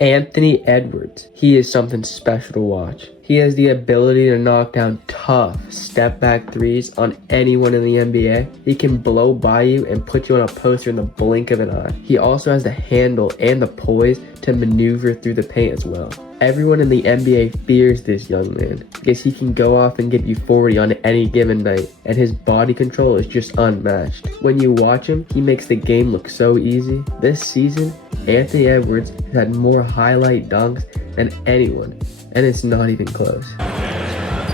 Anthony Edwards. He is something special to watch. He has the ability to knock down tough step-back threes on anyone in the NBA. He can blow by you and put you on a poster in the blink of an eye. He also has the handle and the poise to maneuver through the paint as well. Everyone in the NBA fears this young man because he can go off and get you 40 on any given night, and his body control is just unmatched. When you watch him, he makes the game look so easy. This season, Anthony Edwards has had more highlight dunks than anyone, and it's not even close.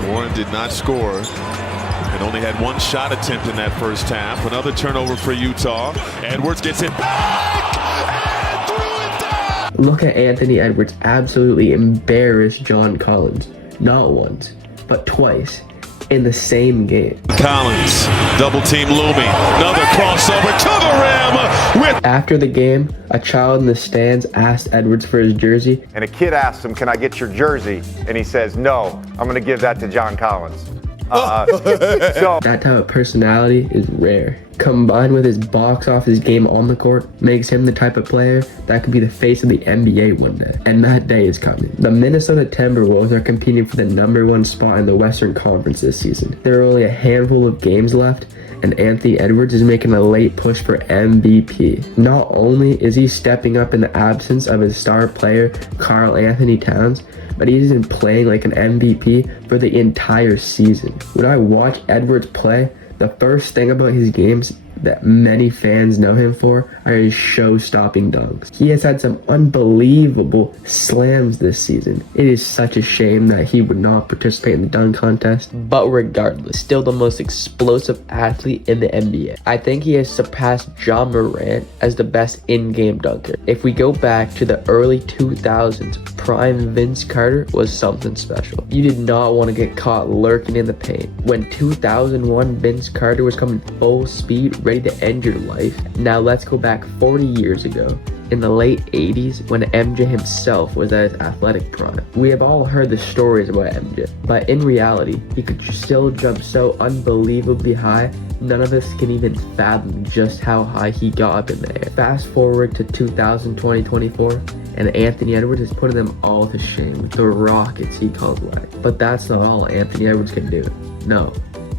Warren did not score and only had one shot attempt in that first half. Another turnover for Utah. Edwards gets it back and threw it down. Look at Anthony Edwards absolutely embarrass John Collins, not once, but twice in the same game. Collins, double team looming, another crossover to the rim. After the game, a child in the stands asked Edwards for his jersey. And a kid asked him, "Can I get your jersey?" And he says, "No, I'm going to give that to John Collins." That type of personality is rare. Combined with his box office game on the court, makes him the type of player that could be the face of the NBA one day. And that day is coming. The Minnesota Timberwolves are competing for the #1 spot in the Western Conference this season. There are only a handful of games left, and Anthony Edwards is making a late push for MVP. Not only is he stepping up in the absence of his star player, Karl Anthony Towns, but he's been playing like an MVP for the entire season. When I watch Edwards play, the first thing about his games that many fans know him for are his show-stopping dunks. He has had some unbelievable slams this season. It is such a shame that he would not participate in the dunk contest, but regardless, still the most explosive athlete in the NBA. I think he has surpassed Ja Morant as the best in-game dunker. If we go back to the early 2000s, prime Vince Carter was something special. You did not want to get caught lurking in the paint. When 2001 Vince Carter was coming full speed, ready to end your life. Now let's go back 40 years ago, in the late 80s, when MJ himself was at his athletic prime. We have all heard the stories about MJ, but in reality, he could still jump so unbelievably high, none of us can even fathom just how high he got up in the air. Fast forward to 2024, and Anthony Edwards is putting them all to shame with the rockets he calls life. But that's not all Anthony Edwards can do. No.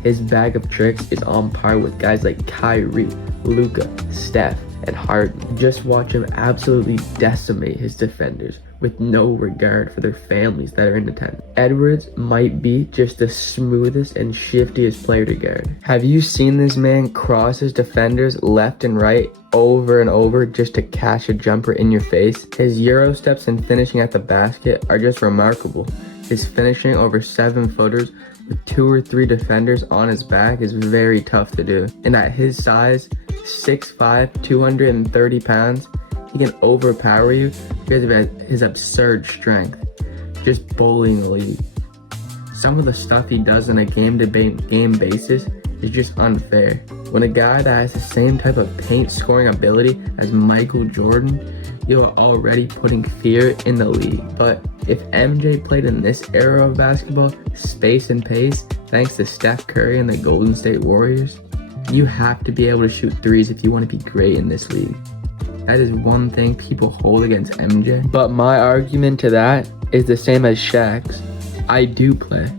His bag of tricks is on par with guys like Kyrie, Luka, Steph, and Harden. Just watch him absolutely decimate his defenders with no regard for their families that are in attendance. Edwards might be just the smoothest and shiftiest player to guard. Have you seen this man cross his defenders left and right over and over just to catch a jumper in your face? His Euro steps and finishing at the basket are just remarkable. His finishing over 7-footers with 2 or 3 defenders on his back is very tough to do. And at his size, 6'5", 230 pounds, he can overpower you because of his absurd strength, just bullying the league. Some of the stuff he does on a game-to-game basis is just unfair. When a guy that has the same type of paint scoring ability as Michael Jordan, you are already putting fear in the league. But if MJ played in this era of basketball, space and pace, thanks to Steph Curry and the Golden State Warriors, you have to be able to shoot threes if you want to be great in this league. That is one thing people hold against MJ. But my argument to that is the same as Shaq's. I do play.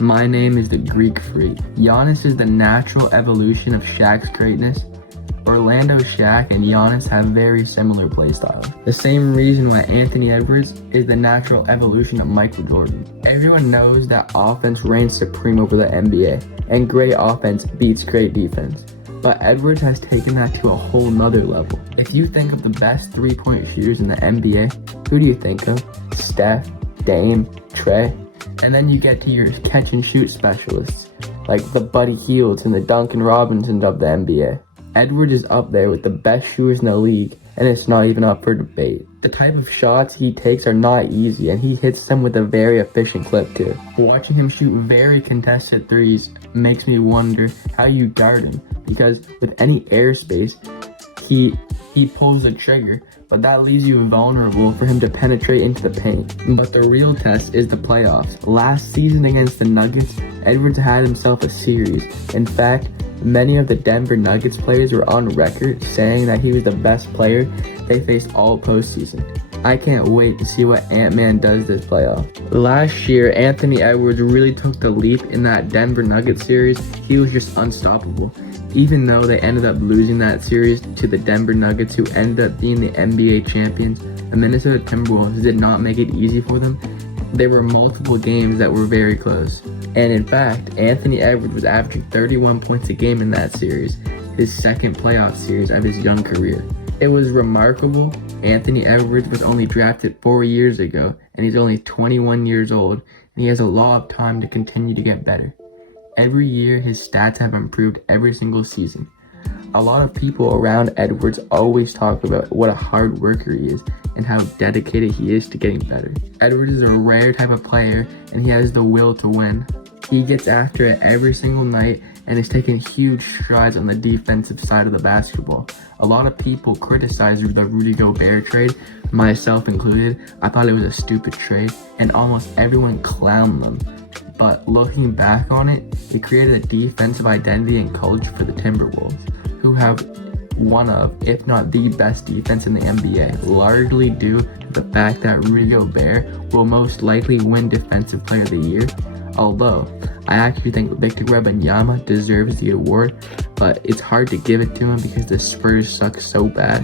My name is the Greek Freak. Giannis is the natural evolution of Shaq's greatness. Orlando Shaq and Giannis have very similar play styles. The same reason why Anthony Edwards is the natural evolution of Michael Jordan. Everyone knows that offense reigns supreme over the NBA, and great offense beats great defense. But Edwards has taken that to a whole nother level. If you think of the best three-point shooters in the NBA, who do you think of? Steph, Dame, Trey? And then you get to your catch and shoot specialists, like the Buddy Hields and the Duncan Robinsons of the NBA. Edwards is up there with the best shooters in the league, and it's not even up for debate. The type of shots he takes are not easy, and he hits them with a very efficient clip too. Watching him shoot very contested threes makes me wonder how you guard him, because with any airspace, he pulls the trigger, but that leaves you vulnerable for him to penetrate into the paint. But the real test is the playoffs. Last season against the Nuggets, Edwards had himself a series. In fact, many of the Denver Nuggets players were on record saying that he was the best player they faced all postseason. I can't wait to see what Ant-Man does this playoff. Last year, Anthony Edwards really took the leap in that Denver Nuggets series. He was just unstoppable. Even though they ended up losing that series to the Denver Nuggets, who ended up being the NBA champions, the Minnesota Timberwolves did not make it easy for them. There were multiple games that were very close. And in fact, Anthony Edwards was averaging 31 points a game in that series, his second playoff series of his young career. It was remarkable. Anthony Edwards was only drafted 4 years ago, and he's only 21 years old, and he has a lot of time to continue to get better. Every year, his stats have improved every single season. A lot of people around Edwards always talk about what a hard worker he is and how dedicated he is to getting better. Edwards is a rare type of player, and he has the will to win. He gets after it every single night and is taking huge strides on the defensive side of the basketball. A lot of people criticize the Rudy Gobert trade, myself included. I thought it was a stupid trade, and almost everyone clowned them. But looking back on it, it created a defensive identity and culture for the Timberwolves, who have one of, if not the best defense in the NBA, largely due to the fact that Rudy Gobert will most likely win Defensive Player of the Year. Although, I actually think Victor Wembanyama deserves the award, but it's hard to give it to him because the Spurs suck so bad.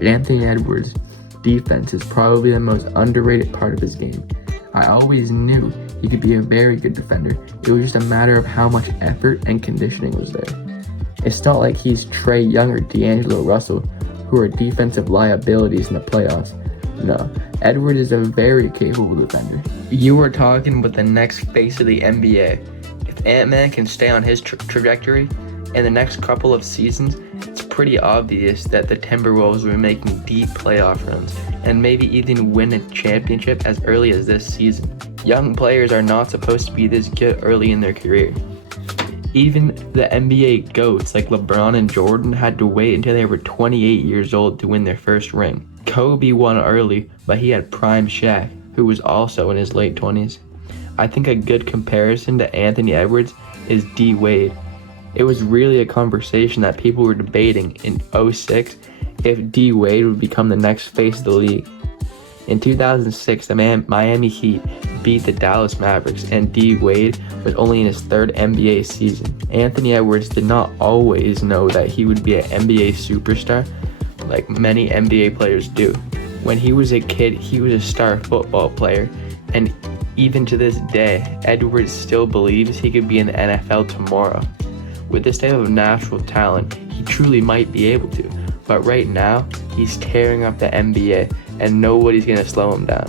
Anthony Edwards' defense is probably the most underrated part of his game. I always knew he could be a very good defender. It was just a matter of how much effort and conditioning was there. It's not like he's Trae Young or D'Angelo Russell, who are defensive liabilities in the playoffs. No, Edwards is a very capable defender. You were talking about the next face of the NBA. If Ant-Man can stay on his trajectory in the next couple of seasons, it's pretty obvious that the Timberwolves will be making deep playoff runs and maybe even win a championship as early as this season. Young players are not supposed to be this good early in their career. Even the NBA GOATs like LeBron and Jordan had to wait until they were 28 years old to win their first ring. Kobe won early, but he had prime Shaq, who was also in his late 20s. I think a good comparison to Anthony Edwards is D. Wade. It was really a conversation that people were debating in 2006 if D. Wade would become the next face of the league. In 2006, the Miami Heat beat the Dallas Mavericks, and D. Wade was only in his third NBA season. Anthony Edwards did not always know that he would be an NBA superstar like many NBA players do. When he was a kid, he was a star football player, and even to this day, Edwards still believes he could be in the NFL tomorrow. With this type of natural talent, he truly might be able to, but right now, he's tearing up the NBA, and nobody's going to slow him down.